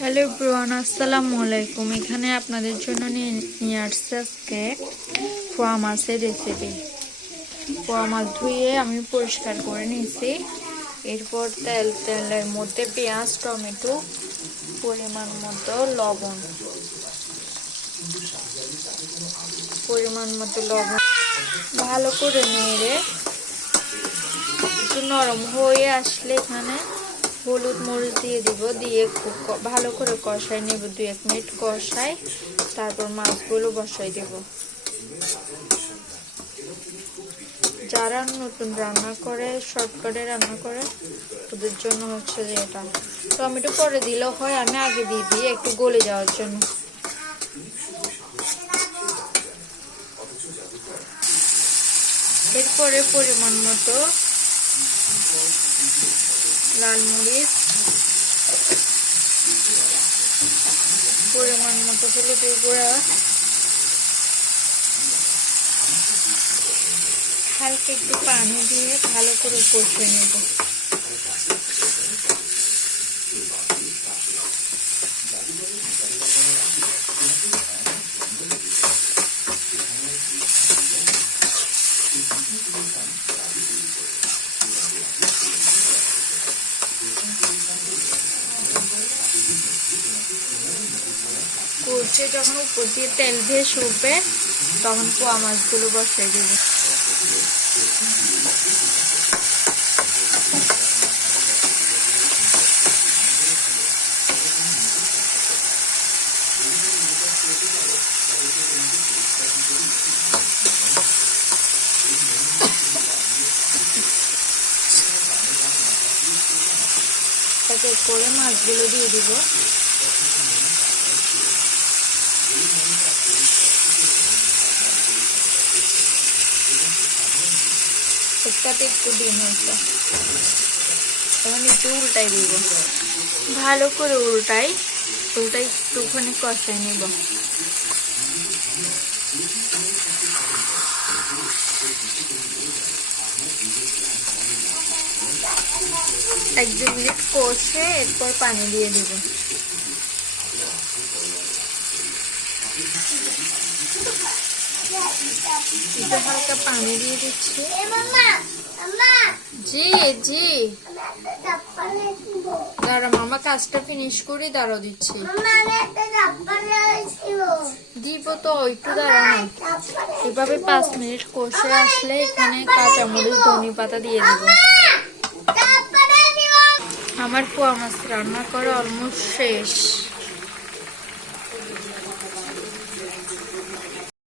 Hello everyone, আসসালামু আলাইকুম। এখানে আপনাদের জন্য নিয়ে আসছে আজকে পোয়া মাছের রেসিপি। পোয়া মাছ ধুয়ে আমি পরিষ্কার করে নিয়েছি। এরপর তেলের মধ্যে পেঁয়াজ, টমেটো, পরিমাণ মতো লবণ ভালো করে নেড়ে একটু নরম হয়ে আসলে এখানে হলুদ মরিচ দিয়ে দিব, দিয়ে খুব ভালো করে কষাই নেব। 2-1 মিনিট কষাই, তারপর মাছগুলো বসাই দেব। যারা নতুন রান্না করে, শর্টকাটে রান্না করে, ওদের জন্য হচ্ছে যে এটা। টমেটো পরে দিলেও হয়, আমি আগে দিয়ে দিই একটু গলে যাওয়ার জন্য। এরপরে পরিমাণ মতো লাল মরিচ, পরিমাণ মতো হলুদের গুঁড়া, হালকা একটু পানি দিয়ে ভালো করে কষিয়ে নেব। কষে যখন উপর দিয়ে তেল ভেসে উঠবে, তখন পোয়া মাছগুলো বসাই দেব। এক এক করে মাছগুলো দিয়ে দিব। একটাতে একটু ডিম হয়েছে, এখন একটু উল্টাই দিব। ভালো করে উল্টাই একটুখানি কষাই নেব। 1-2 মিনিট কষে এরপর পানি দিয়ে দিব। একটু হালকা পানি দিয়ে দিচ্ছি। জি জি, দাঁড়া মামা, কাজটা ফিনিশ করি, দাঁড়াও দিচ্ছি। দিব তো, একটু দাঁড়াও না। এভাবে 5 মিনিট কষে আসলে এখানে কাঁচামরিচ, ধনেপাতা দিয়ে দিব। আমার পোয়া মাছ রান্না করা অলমোস্ট শেষ।